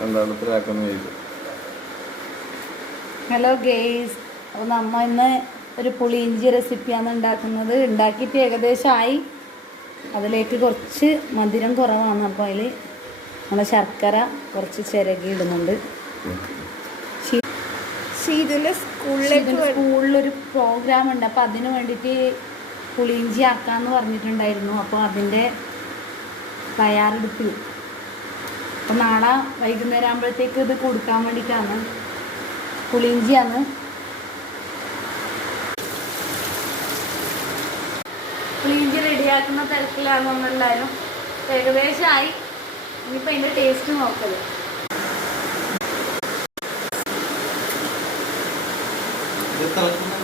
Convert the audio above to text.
രണ്ടാമത്തിലാക്കുന്ന ചെയ്തു. Hello guys, അപ്പോൾ നമ്മൾ ഇന്ന് ഒരു പുളിയിഞ്ചി റെസിപ്പിയാണ് ഉണ്ടാക്കുന്നത്. ഉണ്ടാക്കിയിട്ട് ഏകദേശമായി. അതിലേക്ക് കുറച്ച് മധുരം കുറവാണ്, അപ്പോൾ അതിൽ നമ്മൾ ശർക്കര കുറച്ച് ചിരകി ഇടുന്നുണ്ട്. സ്കൂളിലൊരു പ്രോഗ്രാം ഉണ്ട്, അപ്പോൾ അതിന് വേണ്ടിയിട്ട് പുളിയിഞ്ചി ആക്കാമെന്ന് പറഞ്ഞിട്ടുണ്ടായിരുന്നു. അപ്പോൾ അതിൻ്റെ തയ്യാറെടുപ്പിൽ അപ്പോൾ നാളെ വൈകുന്നേരം ആകുമ്പോഴത്തേക്ക് ഇത് കൊടുക്കാൻ വേണ്ടിയിട്ടാണ്. പുളിയിഞ്ചിയാണ്. പുളിയിഞ്ചി റെഡിയാക്കുന്ന തിരക്കിലാണെന്ന് എല്ലാവരും. ഏകദേശമായി. ഇനിയിപ്പോൾ അതിൻ്റെ ടേസ്റ്റ് നോക്കല്. ഇത് തിളക്കുമ്പോൾ